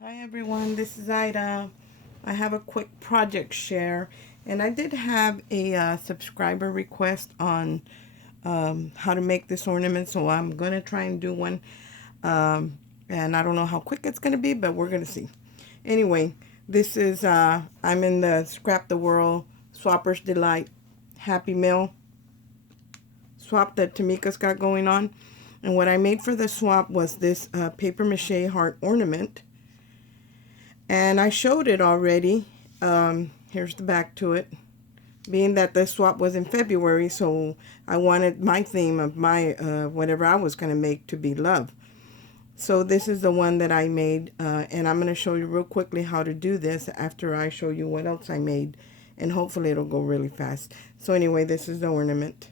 Hi everyone, this is Ida. I have a quick project share, and I did have a subscriber request on how to make this ornament, so I'm going to try and do one. And I don't know how quick it's going to be, but we're going to see. Anyway, this is, I'm in the Scrap the World Swapper's Delight Happy Meal swap that Tamika's got going on. And what I made for the swap was this paper mache heart ornament. And I showed it already. Here's the back to it. Being that the swap was in February, so I wanted my theme of my whatever I was going to make to be love. So this is the one that I made, and I'm going to show you real quickly how to do this after I show you what else I made, and hopefully it'll go really fast. So anyway, this is the ornament.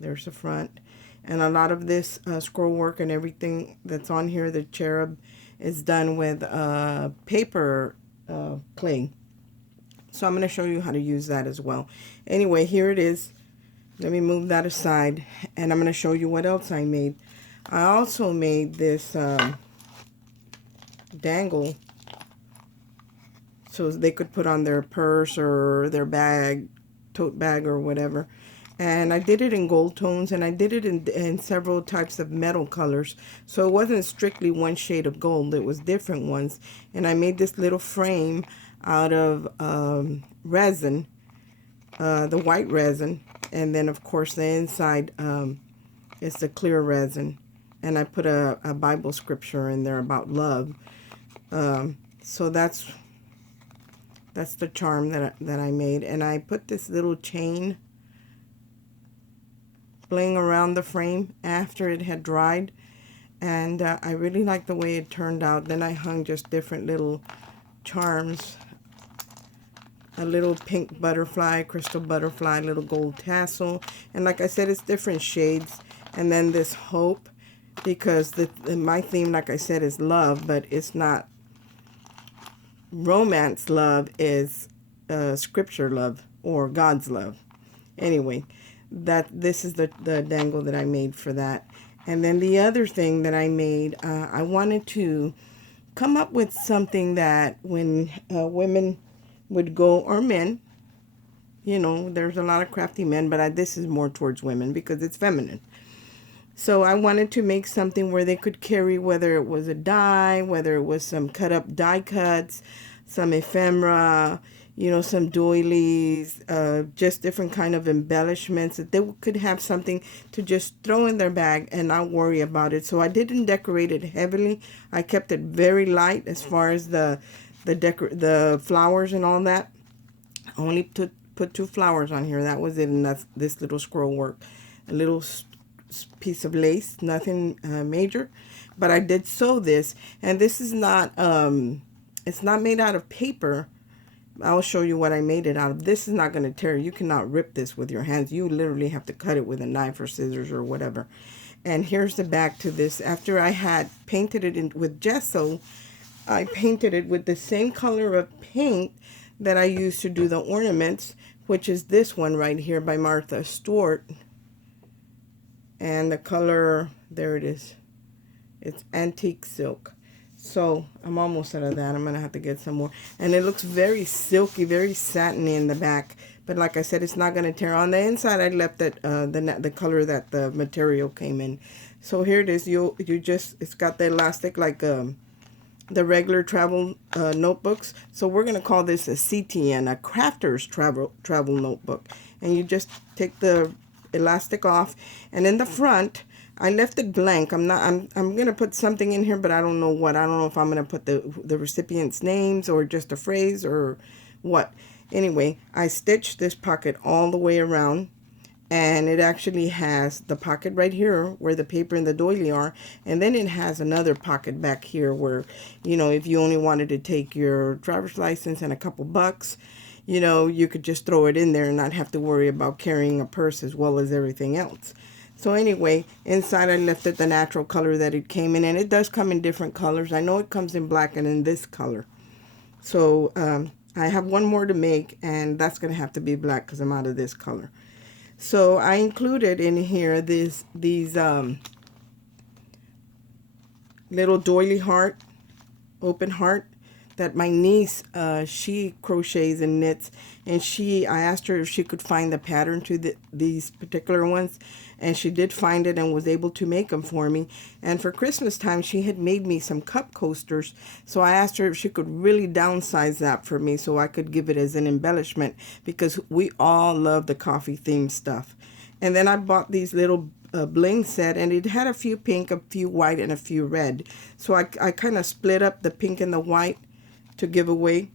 There's the front, and a lot of this scroll work and everything that's on here, the cherub, is done with paper clay. So I'm going to show you how to use that as well. Anyway, here it is. Let me move that aside, and I'm going to show you what else I made. I also made this dangle so they could put on their purse or their bag, tote bag or whatever. And I did it in gold tones, and I did it in several types of metal colors. So it wasn't strictly one shade of gold, it was different ones. And I made this little frame out of resin, the white resin. And then of course the inside is the clear resin. And I put a Bible scripture in there about love. So that's the charm that I made. And I put this little chain bling around the frame after it had dried, and I really like the way it turned out. Then I hung just different little charms, a little pink butterfly, crystal butterfly, little gold tassel, and like I said, it's different shades. And then this hope, because my theme, like I said, is love, but it's not romance love, is scripture love or God's love. Anyway, this is the dangle that I made for that. And then the other thing that I made, I wanted to come up with something that when women would go, or men, you know, there's a lot of crafty men, but this is more towards women because it's feminine. So I wanted to make something where they could carry, whether it was a die, whether it was some cut up die cuts, some ephemera, you know, some doilies, just different kind of embellishments, that they could have something to just throw in their bag and not worry about it. So I didn't decorate it heavily. I kept it very light as far as the flowers and all that. I only put 2 flowers on here. That was it, and that's this little scroll work. A little piece of lace, nothing major. But I did sew this, and this is not, it's not made out of paper. I'll show you what I made it out of. This is not going to tear. You cannot rip this with your hands. You literally have to cut it with a knife or scissors or whatever. And here's the back to this. After I had painted it with gesso, I painted it with the same color of paint that I used to do the ornaments, which is this one right here by Martha Stewart. And the color, there it is. It's antique silk. So I'm almost out of that. I'm going to have to get some more. And it looks very silky, very satiny in the back. But like I said, it's not going to tear. On the inside, I left it the color that the material came in. So here it is. It's got the elastic like the regular travel notebooks. So we're going to call this a CTN, a crafter's travel notebook. And you just take the elastic off. And in the front, I left it blank. I'm going to put something in here, but I don't know what. I don't know if I'm going to put the recipient's names or just a phrase or what. Anyway, I stitched this pocket all the way around, and it actually has the pocket right here where the paper and the doily are, and then it has another pocket back here where, you know, if you only wanted to take your driver's license and a couple bucks, you know, you could just throw it in there and not have to worry about carrying a purse as well as everything else. So anyway, inside I left it the natural color that it came in, and it does come in different colors. I know it comes in black and in this color. So I have one more to make, and that's going to have to be black because I'm out of this color. So I included in here these little doily heart, open heart, that my niece, she crochets and knits, and I asked her if she could find the pattern to these particular ones, and she did find it and was able to make them for me. And for Christmas time, she had made me some cup coasters, so I asked her if she could really downsize that for me so I could give it as an embellishment, because we all love the coffee themed stuff. And then I bought these little bling set, and it had a few pink, a few white, and a few red. So I kind of split up the pink and the white to give away.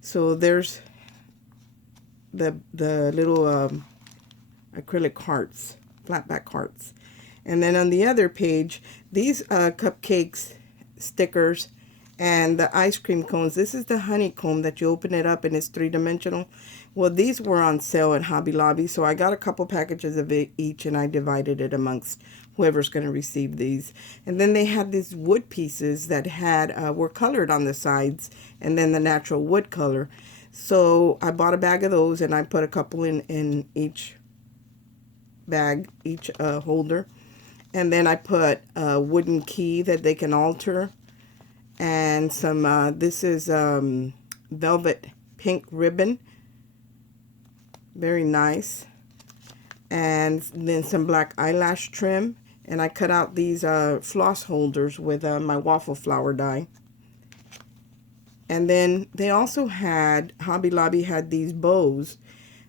So there's the little acrylic hearts, flat back hearts. And then on the other page, these cupcakes stickers and the ice cream cones. This is the honeycomb that you open it up and it's three-dimensional. Well, these were on sale at Hobby Lobby, so I got a couple packages of it each, and I divided it amongst whoever's going to receive these. And then they had these wood pieces that were colored on the sides, and then the natural wood color. So I bought a bag of those, and I put a couple in each bag, each holder. And then I put a wooden key that they can alter, and some this is velvet pink ribbon, very nice, and then some black eyelash trim. And I cut out these floss holders with my waffle flower die. And then they also had, Hobby Lobby had these bows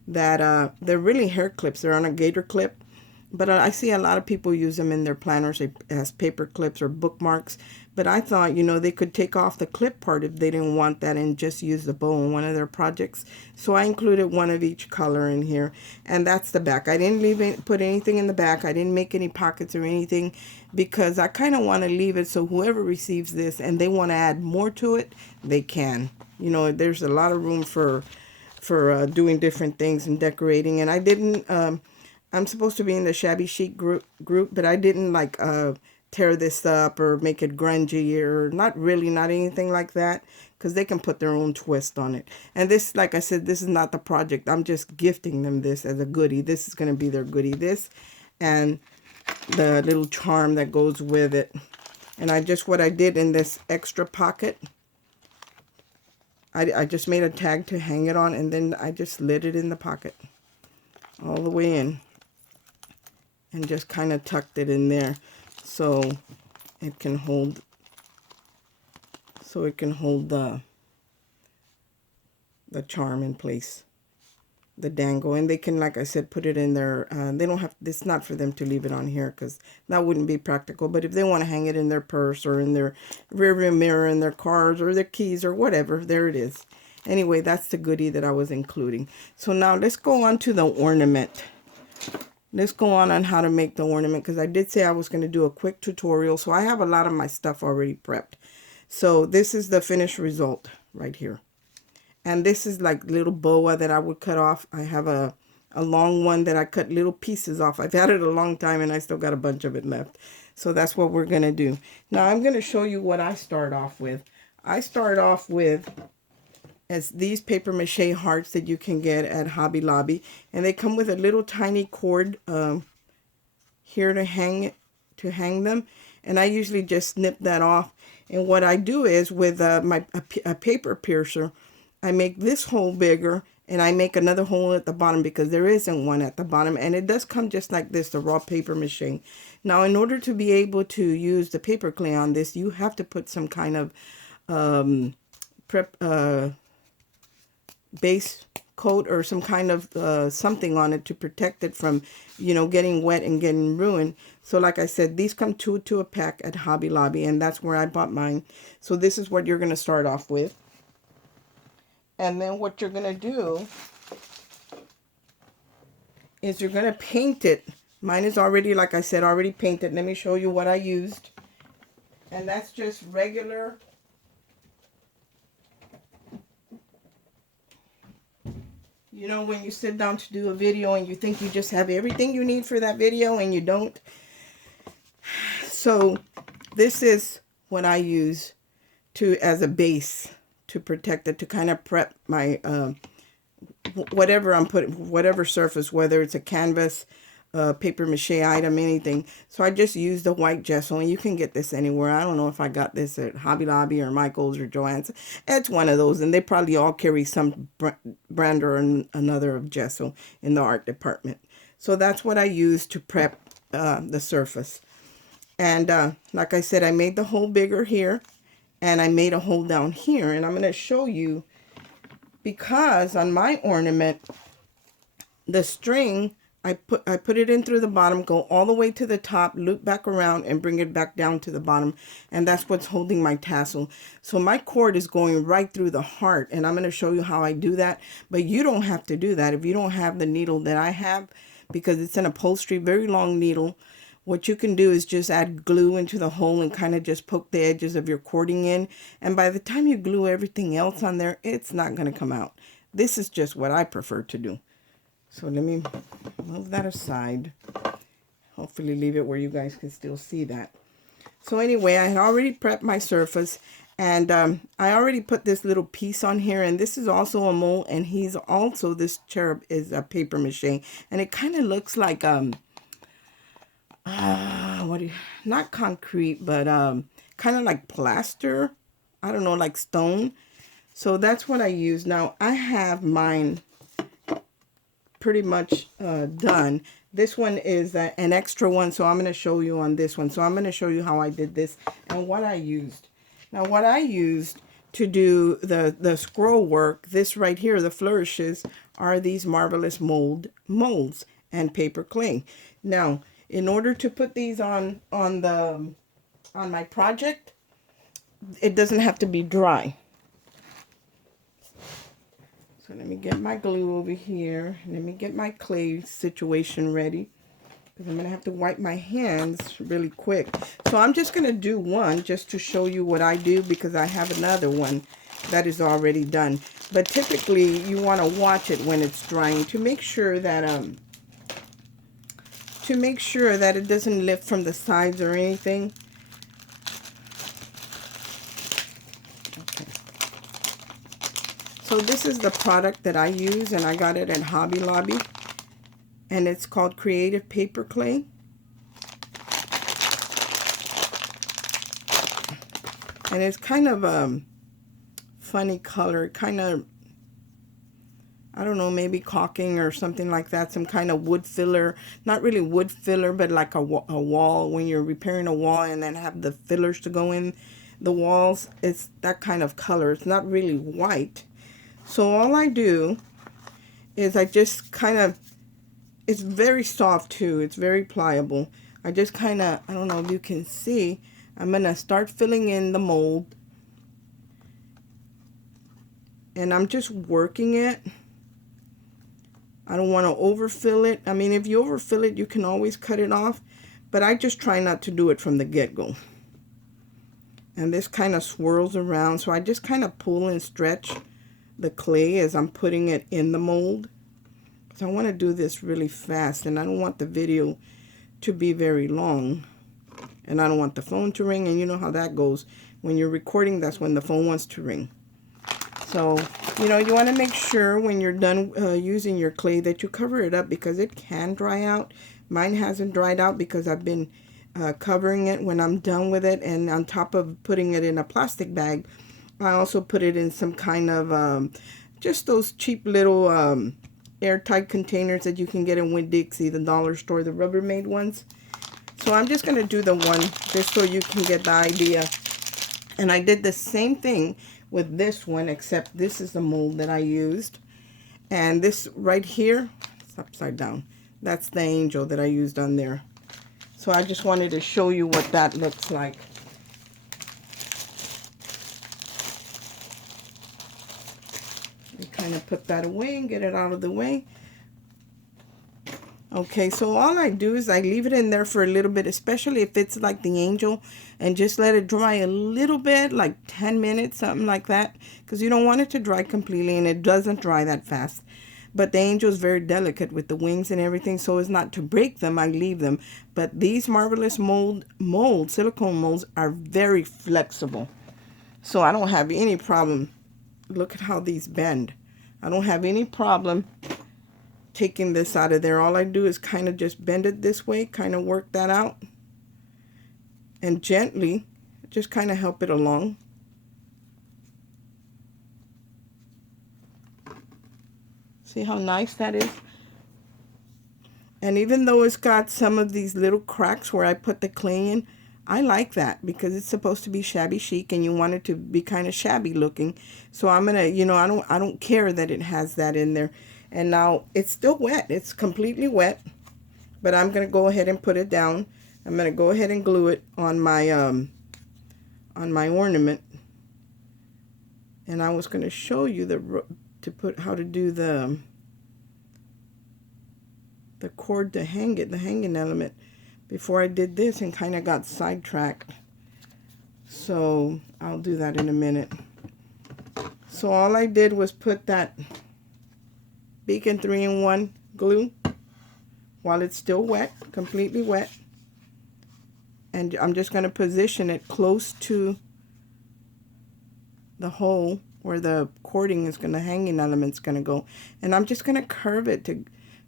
that they're really hair clips. They're on a gator clip, but I see a lot of people use them in their planners as paper clips or bookmarks. But I thought, you know, they could take off the clip part if they didn't want that and just use the bow in one of their projects. So I included one of each color in here. And that's the back. I didn't put anything in the back. I didn't make any pockets or anything, because I kind of want to leave it so whoever receives this and they want to add more to it, they can. You know, there's a lot of room for doing different things and decorating. And I didn't, I'm supposed to be in the shabby chic group, but I didn't like tear this up or make it grungy, or not anything like that, because they can put their own twist on it. And this, like I said, this is not the project. I'm just gifting them this as a goodie. This is going to be their goodie, this and the little charm that goes with it. And what I did in this extra pocket, I just made a tag to hang it on, and then I just slid it in the pocket all the way in and just kind of tucked it in there so it can hold the charm in place, the dangle. And they can, like I said, put it in their they don't have, it's not for them to leave it on here because that wouldn't be practical. But if they want to hang it in their purse or in their rear view mirror, in their cars or their keys or whatever, there it is. Anyway, that's the goodie that I was including. So now let's go on to the ornament. Let's go on how to make the ornament, because I did say I was going to do a quick tutorial. So I have a lot of my stuff already prepped. So this is the finished result right here. And this is like little boa that I would cut off. I have a long one that I cut little pieces off. I've had it a long time and I still got a bunch of it left. So that's what we're going to do. Now I'm going to show you what I start off with. I start off with these paper mache hearts that you can get at Hobby Lobby. And they come with a little tiny cord here to hang them. And I usually just snip that off. And what I do is with a paper piercer, I make this hole bigger and I make another hole at the bottom because there isn't one at the bottom. And it does come just like this, the raw paper mache. Now, in order to be able to use the paper clay on this, you have to put some kind of base coat or some kind of something on it to protect it from, you know, getting wet and getting ruined. So like I said, these come two to a pack at Hobby Lobby, and that's where I bought mine. So this is what you're going to start off with. And then what you're going to do is you're going to paint it. Mine is already, like I said, already painted. Let me show you what I used. And that's just regular You know, when you sit down to do a video and you think you just have everything you need for that video and you don't. So this is what I use as a base to protect it, to kind of prep my whatever I'm putting, whatever surface, whether it's a canvas, paper mache item, anything. So I just used the white gesso, and you can get this anywhere. I don't know if I got this at Hobby Lobby or Michael's or Joann's. It's one of those, and they probably all carry some brand or another of gesso in the art department. So that's what I used to prep the surface. And like I said, I made the hole bigger here, and I made a hole down here, and I'm going to show you, because on my ornament, the string, I put it in through the bottom, go all the way to the top, loop back around, and bring it back down to the bottom, and that's what's holding my tassel. So my cord is going right through the heart, and I'm going to show you how I do that. But you don't have to do that if you don't have the needle that I have, because it's an upholstery, very long needle. What you can do is just add glue into the hole and kind of just poke the edges of your cording in, and by the time you glue everything else on there, it's not going to come out. This is just what I prefer to do. So let me move that aside. Hopefully leave it where you guys can still see that. So anyway, I had already prepped my surface, and I already put this little piece on here, and this is also a mold, and he's also, this cherub is a paper mache, and it kind of looks like not concrete, but kind of like plaster. I don't know, like stone. So that's what I use. Now I have mine pretty much done. This one is an extra one, so I'm going to show you on this one. So I'm going to show you how I did this and what I used. Now what I used to do the scroll work, this right here, the flourishes, are these marvelous molds and paper clay. Now in order to put these on my project, it doesn't have to be dry. So let me get my glue over here. Let me get my clay situation ready, because I'm going to have to wipe my hands really quick. So I'm just going to do one just to show you what I do, because I have another one that is already done. But typically you want to watch it when it's drying to make sure that it doesn't lift from the sides or anything. So this is the product that I use, and I got it at Hobby Lobby, and it's called Creative Paper Clay. And it's kind of a funny color, kind of, I don't know, maybe caulking or something like that, some kind of wood filler. Not really wood filler, but like a wall, when you're repairing a wall and then have the fillers to go in the walls. It's that kind of color. It's not really white. So all I do is I just kind of, it's very soft too. It's very pliable. I just kind of, I don't know if you can see, I'm going to start filling in the mold. And I'm just working it. I don't want to overfill it. I mean, if you overfill it, you can always cut it off. But I just try not to do it from the get-go. And this kind of swirls around. So I just kind of pull and stretch the clay as I'm putting it in the mold. So I want to do this really fast, and I don't want the video to be very long, and I don't want the phone to ring, and you know how that goes. When you're recording, that's when the phone wants to ring. So, you know, you want to make sure when you're done using your clay that you cover it up, because it can dry out. Mine hasn't dried out because I've been covering it when I'm done with it, and on top of putting it in a plastic bag, I also put it in some kind of, just those cheap little airtight containers that you can get in Winn-Dixie, the dollar store, the Rubbermaid ones. So I'm just going to do the one just so you can get the idea. And I did the same thing with this one, except this is the mold that I used. And this right here, it's upside down. That's the angel that I used on there. So I just wanted to show you what that looks like. Kind of put that away and get it out of the way. Okay, so all I do is I leave it in there for a little bit, especially if it's like the angel, and just let it dry a little bit, like 10 minutes, something like that, because you don't want it to dry completely, and it doesn't dry that fast. But the angel is very delicate with the wings and everything, so as not to break them, I leave them. But these marvelous silicone molds are very flexible, so I don't have any problem. Look at how these bend. I don't have any problem taking this out of there. All I do is kind of just bend it this way, kind of work that out, and gently just kind of help it along. See how nice that is? And even though it's got some of these little cracks where I put the clay in, I like that because it's supposed to be shabby chic and you want it to be kind of shabby looking. So I'm gonna, you know, I don't care that it has that in there. And now it's still wet. It's completely wet, but I'm gonna go ahead and put it down. I'm gonna go ahead and glue it on my ornament. And I was gonna show you how to do the cord to hang it, the hanging element, before I did this and kind of got sidetracked. So I'll do that in a minute. So all I did was put that Beacon 3-in-1 glue while it's still wet, completely wet. And I'm just going to position it close to the hole where the cording is going to, hanging element's going to go. And I'm just going to curve it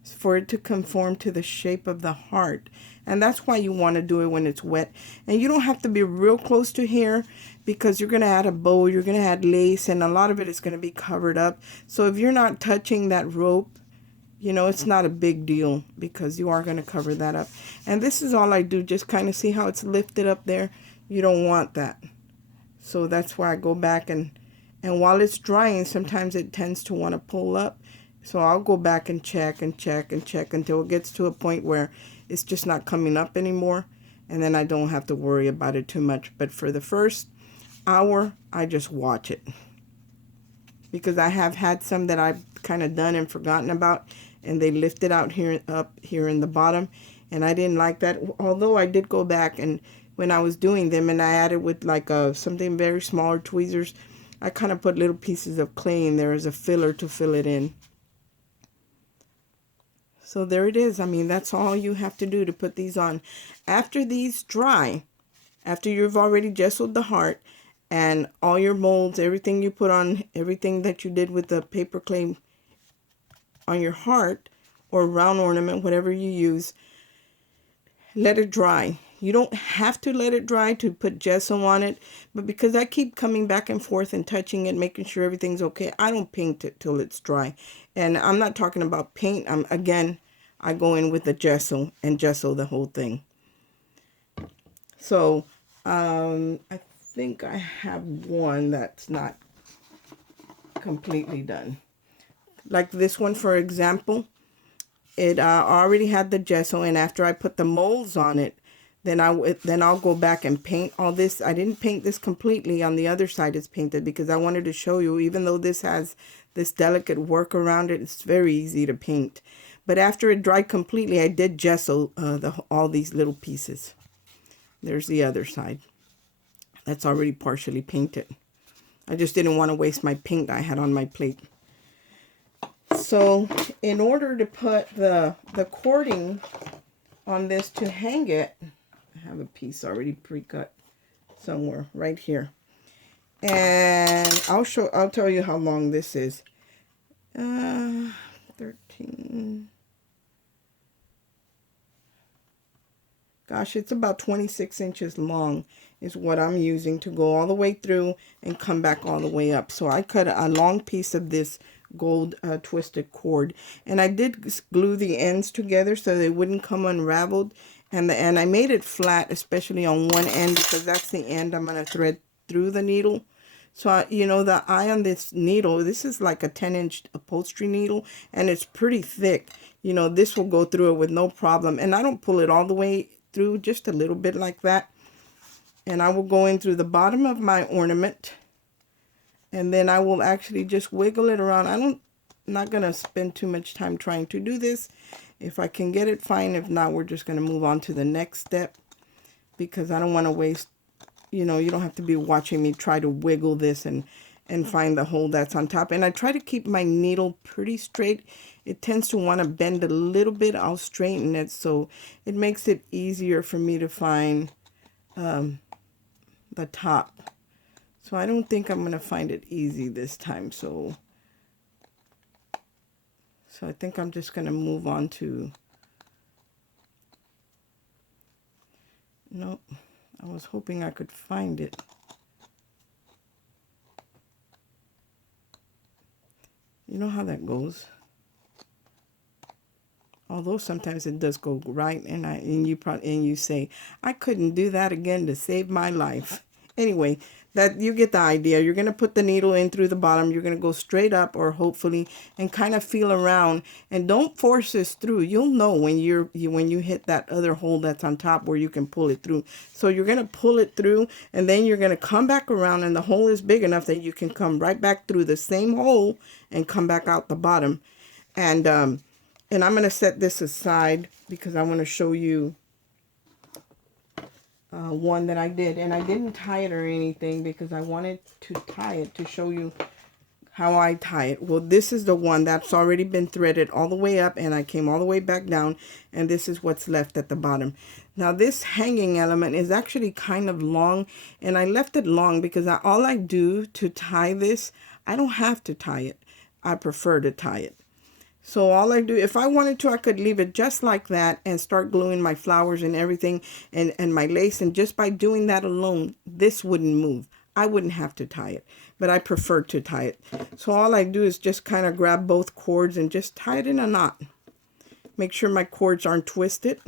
for it to conform to the shape of the heart. And that's why you want to do it when it's wet. And you don't have to be real close to here because you're going to add a bow, you're going to add lace, and a lot of it is going to be covered up. So if you're not touching that rope, you know, it's not a big deal because you are going to cover that up. And this is all I do, just kind of see how it's lifted up there. You don't want that. So that's why I go back and while it's drying, sometimes it tends to want to pull up. So I'll go back and check and check and check until it gets to a point where it's just not coming up anymore. And then I don't have to worry about it too much. But for the first hour, I just watch it. Because I have had some that I've kind of done and forgotten about. And they lifted out up here in the bottom. And I didn't like that. Although I did go back and when I was doing them and I added with like something very smaller tweezers, I kind of put little pieces of clay in there as a filler to fill it in. So there it is. I mean, that's all you have to do to put these on. After these dry, after you've already gessoed the heart and all your molds, everything you put on, everything that you did with the paper clay on your heart or round ornament, whatever you use, let it dry. You don't have to let it dry to put gesso on it, but because I keep coming back and forth and touching it, making sure everything's okay, I don't paint it till it's dry. And I'm not talking about paint. Again, I go in with the gesso and gesso the whole thing. So I think I have one that's not completely done. Like this one, for example, it already had the gesso, and after I put the molds on it, then I'll go back and paint all this. I didn't paint this completely. On the other side it's painted because I wanted to show you, even though this has this delicate work around it, it's very easy to paint. But after it dried completely, I did gesso all these little pieces. There's the other side. That's already partially painted. I just didn't want to waste my paint I had on my plate. So in order to put the cording on this to hang it, I have a piece already pre-cut somewhere right here. And I'll tell you how long this is. 13. Gosh, it's about 26 inches long is what I'm using to go all the way through and come back all the way up. So I cut a long piece of this gold twisted cord, and I did glue the ends together so they wouldn't come unraveled, and I made it flat, especially on one end, because that's the end I'm going to thread through the needle. So you know, the eye on this needle, this is like a 10-inch upholstery needle, and it's pretty thick. You know, this will go through it with no problem, and I don't pull it all the way through, just a little bit like that. And I will go in through the bottom of my ornament, and then I will actually just wiggle it around. I'm not going to spend too much time trying to do this. If I can get it, fine. If not, we're just going to move on to the next step, because I don't want to waste, you know, you don't have to be watching me try to wiggle this and find the hole that's on top. And I try to keep my needle pretty straight. It tends to want to bend a little bit. I'll straighten it so it makes it easier for me to find the top. So I don't think I'm going to find it easy this time. So So I think I'm just going to move on to, nope, I was hoping I could find it. You know how that goes. Although sometimes it does go right, and you say, I couldn't do that again to save my life. Anyway, that you get the idea. You're going to put the needle in through the bottom. You're going to go straight up, or hopefully, and kind of feel around. And don't force this through. You'll know when when you hit that other hole that's on top where you can pull it through. So you're going to pull it through, and then you're going to come back around, and the hole is big enough that you can come right back through the same hole and come back out the bottom. And I'm going to set this aside because I want to show you one that I did. And I didn't tie it or anything because I wanted to tie it to show you how I tie it. Well, this is the one that's already been threaded all the way up, and I came all the way back down, and this is what's left at the bottom. Now this hanging element is actually kind of long, and I left it long because all I do to tie this, I don't have to tie it. I prefer to tie it. So all I do, if I wanted to, I could leave it just like that and start gluing my flowers and everything and my lace. And just by doing that alone, this wouldn't move. I wouldn't have to tie it, but I prefer to tie it. So all I do is just kind of grab both cords and just tie it in a knot. Make sure my cords aren't twisted.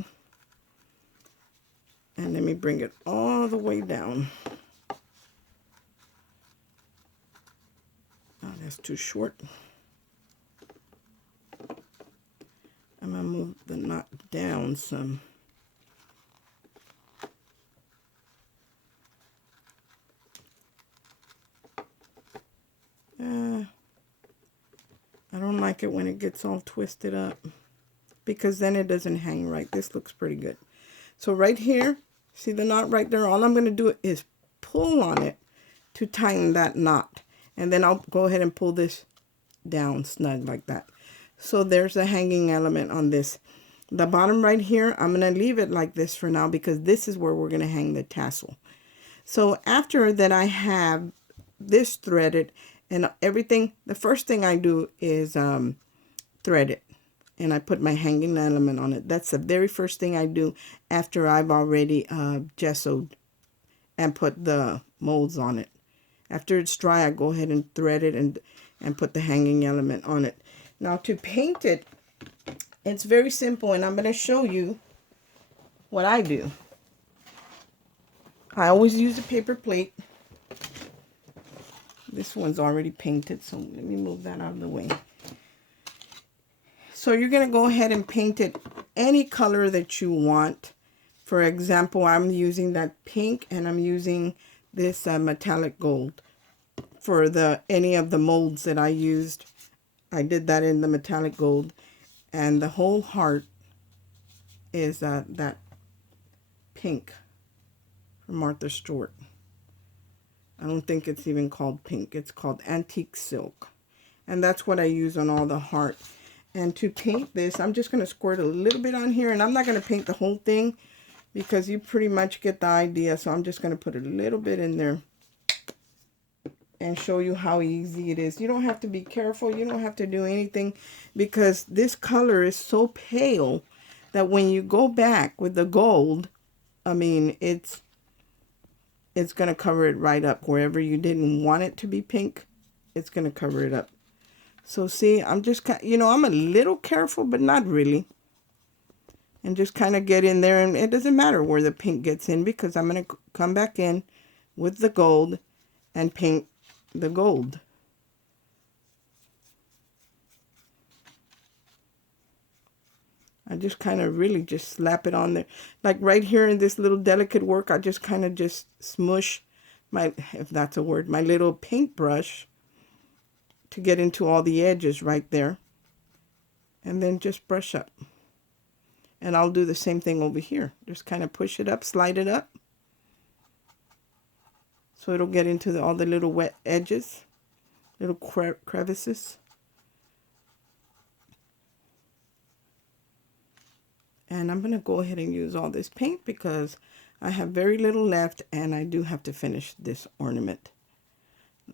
And let me bring it all the way down. Oh, that's too short. I'm going to move the knot down some. I don't like it when it gets all twisted up because then it doesn't hang right. This looks pretty good. So right here, see the knot right there? All I'm going to do is pull on it to tighten that knot. And then I'll go ahead and pull this down snug like that. So there's a hanging element on this. The bottom right here, I'm going to leave it like this for now because this is where we're going to hang the tassel. So after that I have this threaded and everything, the first thing I do is thread it. And I put my hanging element on it. That's the very first thing I do after I've already gessoed and put the molds on it. After it's dry, I go ahead and thread it and put the hanging element on it. Now to paint it, it's very simple, and I'm going to show you what I do. I always use a paper plate. This one's already painted, so let me move that out of the way. So you're going to go ahead and paint it any color that you want. For example, I'm using that pink, and I'm using this metallic gold for any of the molds that I used. I did that in the metallic gold, and the whole heart is that pink from Martha Stewart. I don't think it's even called pink. It's called antique silk, and that's what I use on all the heart. And to paint this, I'm just going to squirt a little bit on here, and I'm not going to paint the whole thing because you pretty much get the idea. So I'm just going to put a little bit in there and show you how easy it is. You don't have to be careful. You don't have to do anything because this color is so pale that when you go back with the gold, I mean, it's going to cover it right up. Wherever you didn't want it to be pink, it's going to cover it up. So see, I'm just, I'm a little careful, but not really. And just kind of get in there, and it doesn't matter where the pink gets in because I'm going to come back in with the gold and paint the gold. I just kind of really just slap it on there. Like right here in this little delicate work, I just kind of just smush my, if that's a word, my little paintbrush to get into all the edges right there. And then just brush up. And I'll do the same thing over here. Just kind of push it up, slide it up. So it'll get into all the little wet edges, little crevices. And I'm going to go ahead and use all this paint because I have very little left, and I do have to finish this ornament.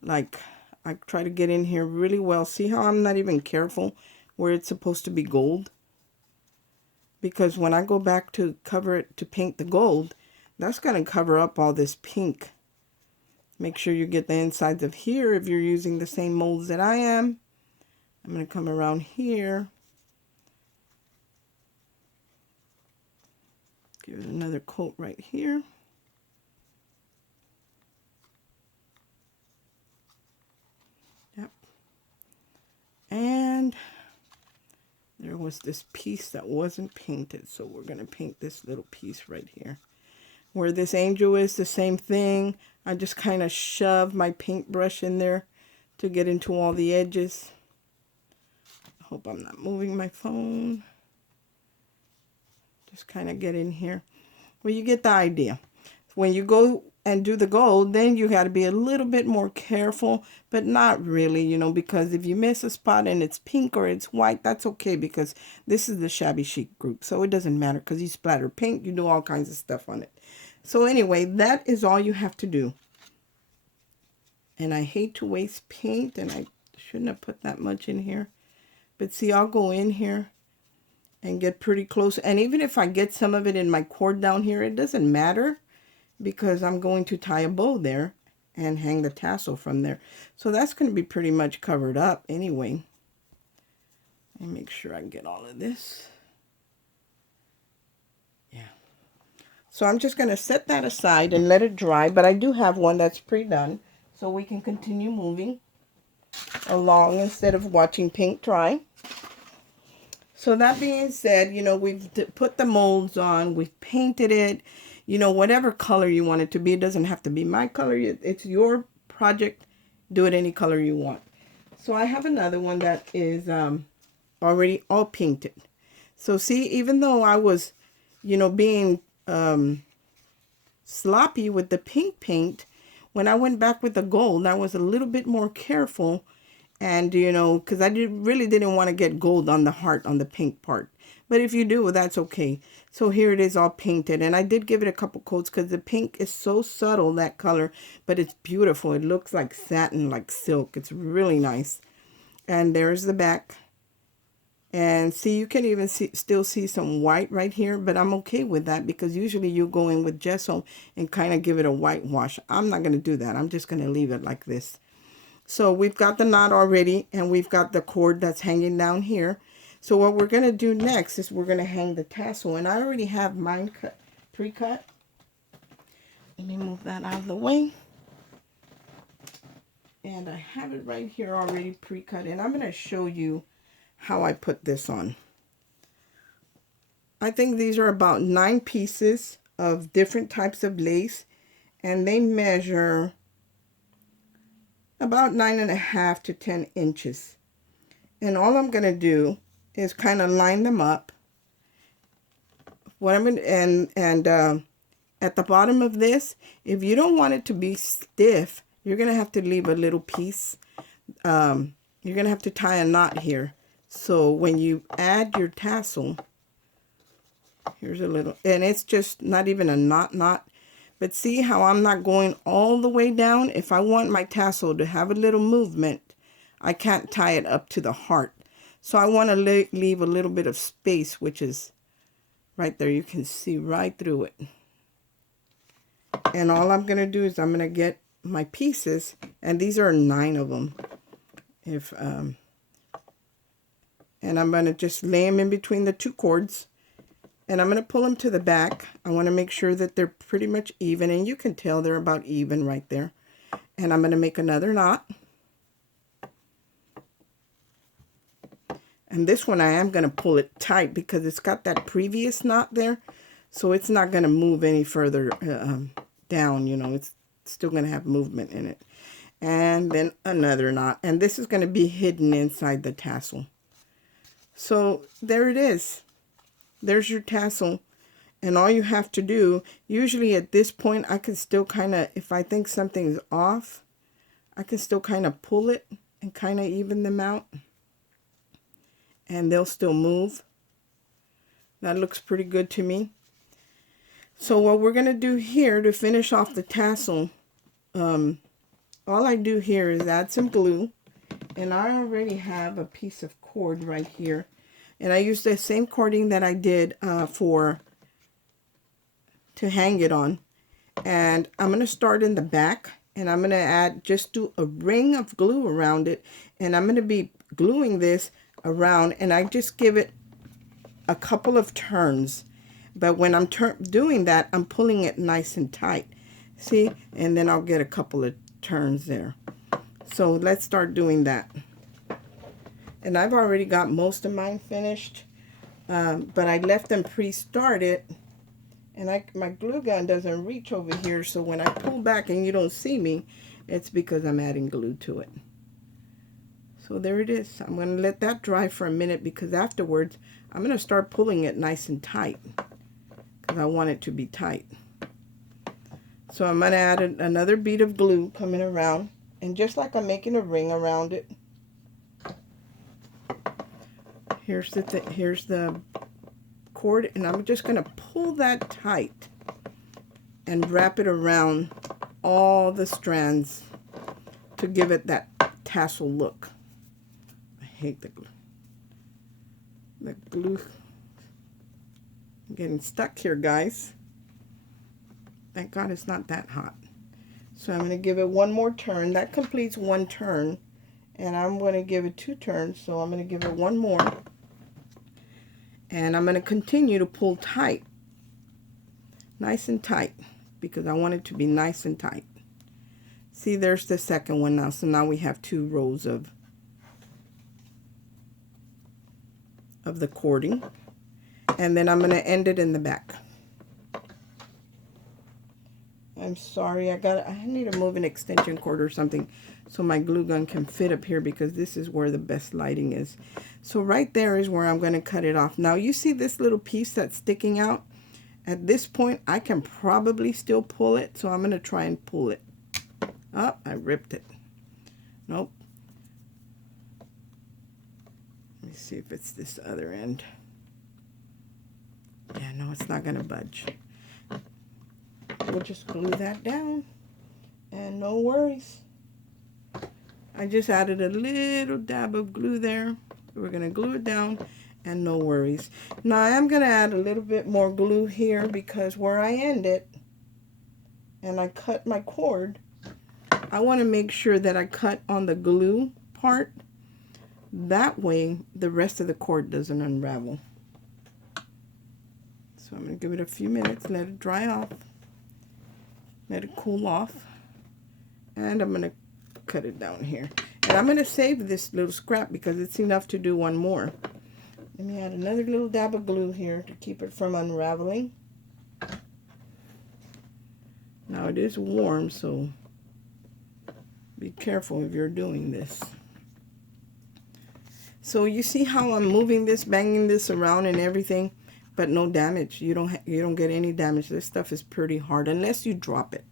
Like, I try to get in here really well. See how I'm not even careful where it's supposed to be gold. Because when I go back to cover it to paint the gold, that's going to cover up all this pink. Make sure you get the insides of here if you're using the same molds that I am. I'm going to come around here. Give it another coat right here. Yep. And there was this piece that wasn't painted, so we're going to paint this little piece right here. Where this angel is, the same thing. I just kind of shove my paintbrush in there to get into all the edges. I hope I'm not moving my phone. Just kind of get in here. Well, you get the idea. When you go and do the gold, then you got to be a little bit more careful, but not really, you know, because if you miss a spot and it's pink or it's white, that's okay, because this is the shabby chic group, so it doesn't matter, because you splatter paint, you do all kinds of stuff on it. So anyway, that is all you have to do. And I hate to waste paint, and I shouldn't have put that much in here, but see, I'll go in here and get pretty close, and even if I get some of it in my cord down here, it doesn't matter, because I'm going to tie a bow there and hang the tassel from there. So that's going to be pretty much covered up anyway. Let me make sure I get all of this. Yeah. So I'm just going to set that aside and let it dry, but I do have one that's pre-done, so we can continue moving along instead of watching paint dry. So that being said, you know, we've put the molds on, we've painted it, you know, whatever color you want it to be. It doesn't have to be my color. It's your project. Do it any color you want. So I have another one that is already all painted. So see, even though I was, you know, being sloppy with the pink paint, when I went back with the gold, I was a little bit more careful. And, you know, because I really didn't want to get gold on the heart, on the pink part. But if you do, well, that's okay. So here it is all painted. And I did give it a couple coats because the pink is so subtle, that color. But it's beautiful. It looks like satin, like silk. It's really nice. And there's the back. And see, you can even still see some white right here. But I'm okay with that, because usually you go in with gesso and kind of give it a whitewash. I'm not going to do that. I'm just going to leave it like this. So we've got the knot already, and we've got the cord that's hanging down here. So what we're going to do next is we're going to hang the tassel. And I already have mine pre-cut. Let me move that out of the way. And I have it right here already pre-cut. And I'm going to show you how I put this on. I think these are about 9 pieces of different types of lace. And they measure about 9.5 to 10 inches. And all I'm going to do is kind of line them up. What I'm going to, and at the bottom of this, if you don't want it to be stiff, you're going to have to leave a little piece. You're going to have to tie a knot here. So when you add your tassel, here's a little, and it's just not even a knot. But see how I'm not going all the way down? If I want my tassel to have a little movement, I can't tie it up to the heart. So I want to leave a little bit of space, which is right there. You can see right through it. And all I'm going to do is I'm going to get my pieces, and these are 9 of them. And I'm going to just lay them in between the 2 cords. And I'm going to pull them to the back. I want to make sure that they're pretty much even. And you can tell they're about even right there. And I'm going to make another knot. And this one I am going to pull it tight because it's got that previous knot there. So it's not going to move any further down. You know, it's still going to have movement in it. And then another knot. And this is going to be hidden inside the tassel. So there it is. There's your tassel, and all you have to do, usually at this point, I can still kind of, if I think something's off, I can still kind of pull it and kind of even them out, and they'll still move. That looks pretty good to me. So what we're going to do here to finish off the tassel, all I do here is add some glue, And I already have a piece of cord right here. And I used the same cording that I did to hang it on. And I'm going to start in the back. And I'm going to just do a ring of glue around it. And I'm going to be gluing this around. And I just give it a couple of turns. But when I'm doing that, I'm pulling it nice and tight. See? And then I'll get a couple of turns there. So let's start doing that. And I've already got most of mine finished. But I left them pre-started. And my glue gun doesn't reach over here. So when I pull back and you don't see me, it's because I'm adding glue to it. So there it is. I'm going to let that dry for a minute because afterwards I'm going to start pulling it nice and tight. Because I want it to be tight. So I'm going to add another bead of glue coming around. And just like I'm making a ring around it. Here's the cord, and I'm just going to pull that tight and wrap it around all the strands to give it that tassel look. I hate the glue. The glue. I'm getting stuck here, guys. Thank God it's not that hot. So I'm going to give it one more turn. That completes one turn. And I'm going to give it 2 turns. So I'm going to give it one more. And I'm going to continue to pull tight. Nice and tight. Because I want it to be nice and tight. See, there's the second one now. So now we have 2 rows of the cording. And then I'm going to end it in the back. I'm sorry, I need to move an extension cord or something so my glue gun can fit up here because this is where the best lighting is. So right there is where I'm going to cut it off. Now you see this little piece that's sticking out? At this point, I can probably still pull it, so I'm going to try and pull it. Oh, I ripped it. Nope. Let me see if it's this other end. Yeah, no, it's not going to budge. We'll just glue that down and no worries. I just added a little dab of glue there. We're going to glue it down and no worries. Now I am going to add a little bit more glue here because where I end it and I cut my cord, I want to make sure that I cut on the glue part. That way the rest of the cord doesn't unravel. So I'm going to give it a few minutes, let it dry off. Let it cool off. And I'm going to cut it down here. And I'm going to save this little scrap because it's enough to do one more. Let me add another little dab of glue here to keep it from unraveling. Now it is warm, so be careful if you're doing this. So you see how I'm moving this, banging this around and everything? But no damage. You don't get any damage. This stuff is pretty hard unless you drop it.